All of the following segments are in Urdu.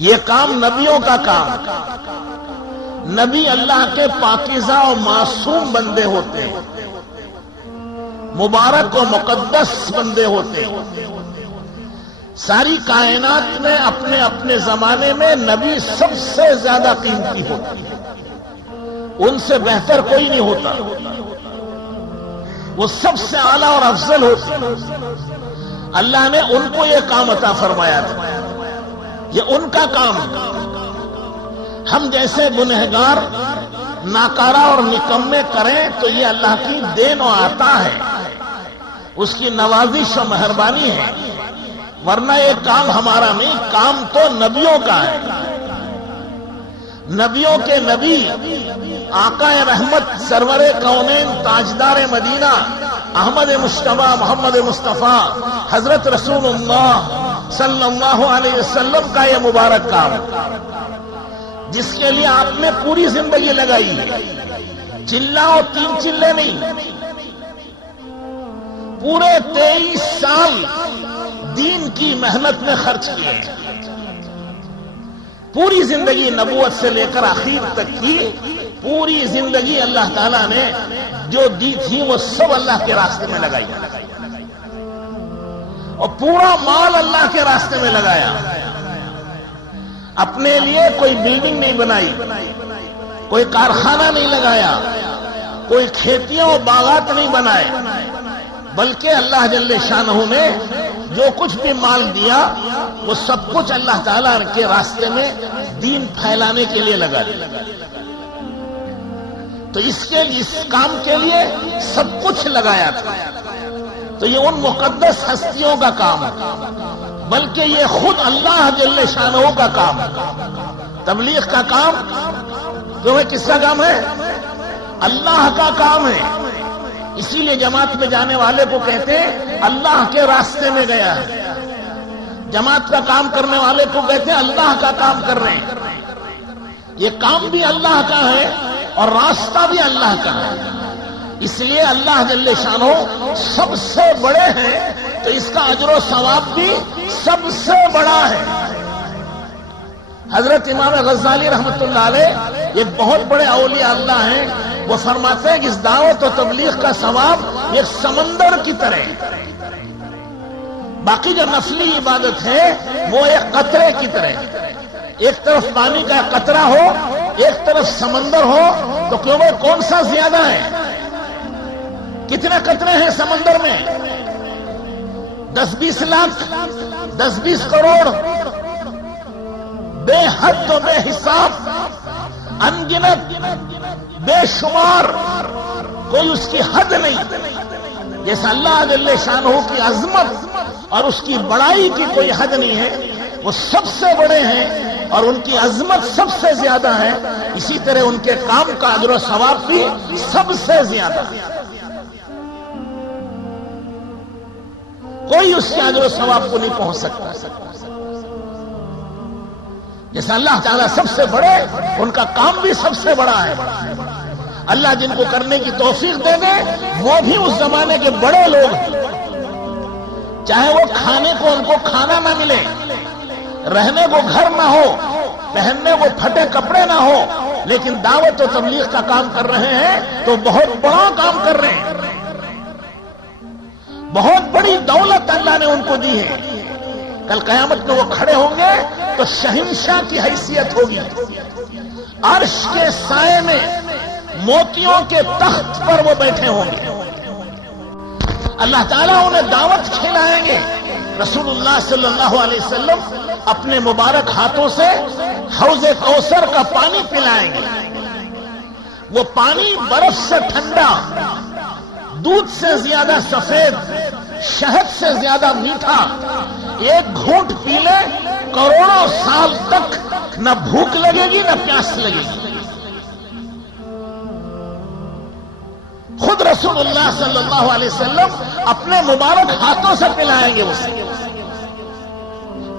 یہ کام نبیوں کا کام، نبی اللہ کے پاکیزہ اور معصوم بندے ہوتے ہیں، مبارک و مقدس بندے ہوتے ہیں۔ ساری کائنات میں اپنے اپنے زمانے میں نبی سب سے زیادہ قیمتی ہوتے ہیں، ان سے بہتر کوئی نہیں ہوتا، وہ سب سے اعلیٰ اور افضل ہوتے ہیں۔ اللہ نے ان کو یہ کام عطا فرمایا تھا، یہ ان کا کام ہے۔ ہم جیسے گنہگار ناکارہ اور نکمے کریں تو یہ اللہ کی دین و عطا ہے، اس کی نوازش و مہربانی ہے، ورنہ یہ کام ہمارا نہیں، کام تو نبیوں کا ہے۔ نبیوں کے نبی آقا رحمت سرور کونین تاجدار مدینہ احمد مجتبی محمد مصطفیٰ حضرت رسول اللہ صلی اللہ علیہ وسلم کا یہ مبارک کام، جس کے لیے آپ نے پوری زندگی لگائی ہے، چلہ اور 3 چلے نہیں، پورے 23 سال دین کی محنت میں خرچ کیے ہیں۔ پوری زندگی نبوت سے لے کر آخر تک کی پوری زندگی اللہ تعالیٰ نے جو دی تھی وہ سب اللہ کے راستے میں لگائی، اور پورا مال اللہ کے راستے میں لگایا۔ اپنے لیے کوئی بلڈنگ نہیں بنائی، کوئی کارخانہ نہیں لگایا، کوئی کھیتیاں اور باغات نہیں بنائے، بلکہ اللہ جل شانہ نے جو کچھ بھی مال دیا وہ سب کچھ اللہ تعالیٰ کے راستے میں دین پھیلانے کے لیے لگا دیا۔ تو اس کام کے لیے سب کچھ لگایا تھا۔ تو یہ ان مقدس ہستیوں کا کام ہے، بلکہ یہ خود اللہ جل شانہ کا کام ہے۔ تبلیغ کا کام جو ہے کس کا کام ہے؟ اللہ کا کام ہے۔ اسی لیے جماعت میں جانے والے کو کہتے ہیں اللہ کے راستے میں گیا ہے، جماعت کا کام کرنے والے کو کہتے ہیں اللہ کا کام کر رہے ہیں۔ یہ کام بھی اللہ کا ہے اور راستہ بھی اللہ کا ہے، اس لیے اللہ جل شانہ سب سے بڑے ہیں تو اس کا اجر و ثواب بھی سب سے بڑا ہے۔ حضرت امام غزالی رحمۃ اللہ علیہ ایک بہت بڑے اولیاء اللہ ہیں، وہ فرماتے ہیں کہ اس دعوت و تبلیغ کا ثواب ایک سمندر کی طرح ہے، باقی جو نفلی عبادت ہے وہ ایک قطرے کی طرح ہے۔ ایک طرف پانی کا قطرہ ہو، ایک طرف سمندر ہو، تو کیوں بھائی کون سا زیادہ ہے؟ کتنے قطرے ہیں سمندر میں؟ 10-20 لاکھ، 10-20 کروڑ، بے حد و بے حساب، انگنت، بے شمار، کوئی اس کی حد نہیں۔ جیسا اللہ جل شانہ کی عظمت اور اس کی بڑائی کی کوئی حد نہیں ہے، وہ سب سے بڑے ہیں اور ان کی عظمت سب سے زیادہ ہے، اسی طرح ان کے کام کا اجر و ثواب بھی سب سے زیادہ ہے۔ کوئی اس کے اجر و ثواب کو نہیں پہنچ سکتا۔ جیسا اللہ تعالیٰ سب سے بڑے، ان کا کام بھی سب سے بڑا ہے۔ اللہ جن کو کرنے کی توفیق دے دے وہ بھی اس زمانے کے بڑے لوگ ہیں، چاہے وہ کھانے کو ان کو کھانا نہ ملے، رہنے کو گھر نہ ہو، پہننے کو پھٹے کپڑے نہ ہو، لیکن دعوت و تبلیغ کا کام کر رہے ہیں تو بہت بڑا کام کر رہے ہیں، بہت بڑی دولت اللہ نے ان کو دی ہے۔ کل قیامت میں وہ کھڑے ہوں گے تو شہنشاہ کی حیثیت ہوگی، عرش کے سائے میں موتیوں کے تخت پر وہ بیٹھے ہوں گے، اللہ تعالیٰ انہیں دعوت کھلائیں گے۔ رسول اللہ صلی اللہ علیہ وسلم اپنے مبارک ہاتھوں سے حوض کوثر کا پانی پلائیں گے، وہ پانی برف سے ٹھنڈا، دودھ سے زیادہ سفید، شہد سے زیادہ میٹھا، ایک گھونٹ پی لے کروڑوں سال تک نہ بھوک لگے گی نہ پیاس لگے گی۔ خود رسول اللہ صلی اللہ علیہ وسلم اپنے مبارک ہاتھوں سے پلائیں گے اسے،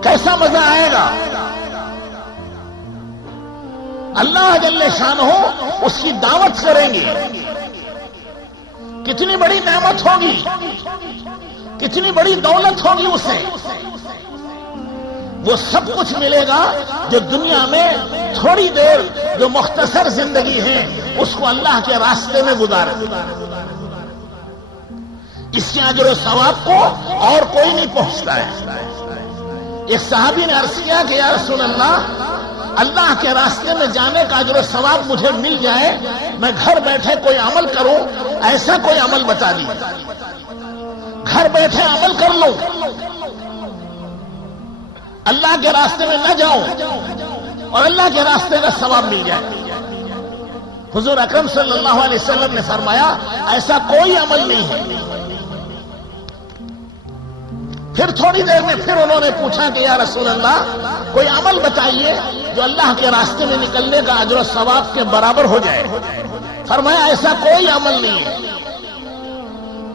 کیسا مزہ آئے گا۔ اللہ جل شانہ اس کی دعوت کریں گے، کتنی بڑی نعمت ہوگی، کتنی بڑی دولت ہوگی اسے۔ وہ سب کچھ ملے گا جو دنیا میں تھوڑی دیر جو مختصر زندگی ہے اس کو اللہ کے راستے میں گزارے. اس کے اجر و ثواب کو اور کوئی نہیں پہنچتا ہے. ایک صحابی نے عرض کیا کہ یا رسول اللہ کے راستے میں جانے کا اجر و ثواب مجھے مل جائے, میں گھر بیٹھے کوئی عمل کروں, ایسا کوئی عمل بتا دیجیے. گھر بیٹھے عمل کر لوں, اللہ کے راستے میں نہ جاؤں اور اللہ کے راستے کا ثواب مل جائے. حضور اکرم صلی اللہ علیہ وسلم نے فرمایا ایسا کوئی عمل نہیں ہے. پھر تھوڑی دیر میں پھر انہوں نے پوچھا کہ یا رسول اللہ کوئی عمل بتائیے جو اللہ کے راستے میں نکلنے کا اجر و ثواب کے برابر ہو جائے. فرمایا ایسا کوئی عمل نہیں ہے.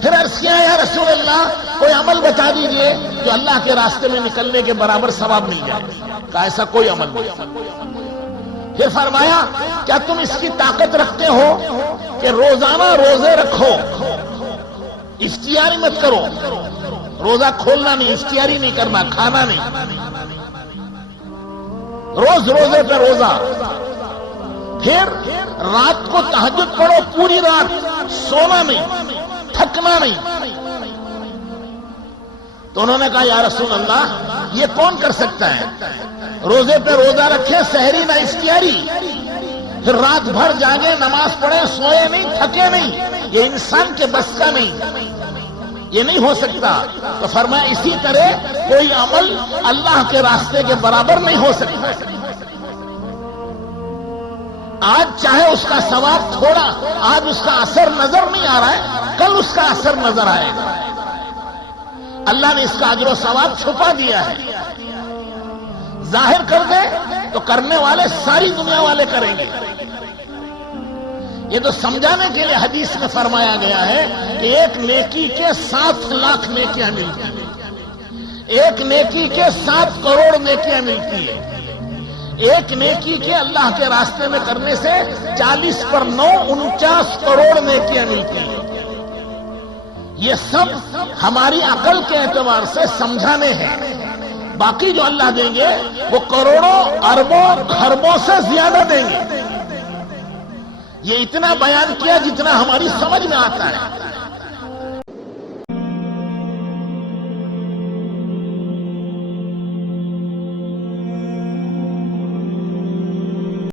پھر عرض کیا یا رسول اللہ کوئی عمل بتا دیجئے جو اللہ کے راستے میں نکلنے کے برابر ثواب مل جائے. کہا ایسا کوئی عمل نہیں. پھر فرمایا کیا تم اس کی طاقت رکھتے ہو کہ روزانہ روزے رکھو, اختیاری مت کرو, روزہ کھولنا نہیں, اختیاری نہیں کرنا, کھانا نہیں, روز روزے پہ روزہ. پھر رات کو تہجد پڑھو, پوری رات سونا نہیں, تھکنا نہیں. تو انہوں نے کہا یا رسول اللہ یہ کون کر سکتا ہے؟ روزے پہ روزہ رکھے, سحری نہ اختیاری, پھر رات بھر جاگے, نماز پڑھے, سوئے نہیں, تھکے نہیں, یہ انسان کے بس کا نہیں, یہ نہیں ہو سکتا. تو فرمایا اسی طرح کوئی عمل اللہ کے راستے کے برابر نہیں ہو سکتا. آج چاہے اس کا ثواب تھوڑا, آج اس کا اثر نظر نہیں آ رہا ہے, کل اس کا اثر نظر آئے گا. اللہ نے اس کا اجر و ثواب چھپا دیا ہے. ظاہر کر دے تو کرنے والے ساری دنیا والے کریں گے. یہ تو سمجھانے کے لیے حدیث میں فرمایا گیا ہے کہ ایک نیکی کے 7 لاکھ نیکیاں ملتی ہیں, ایک نیکی کے 7 کروڑ نیکیاں ملتی ہیں. ایک نیکی کے اللہ کے راستے میں کرنے سے 40 پر 9 49 کروڑ نیکیاں ملتی ہیں. یہ سب ہماری عقل کے اعتبار سے سمجھانے ہیں. باقی جو اللہ دیں گے وہ کروڑوں اربوں خربوں سے زیادہ دیں گے. یہ اتنا بیان کیا جتنا ہماری سمجھ میں آتا ہے.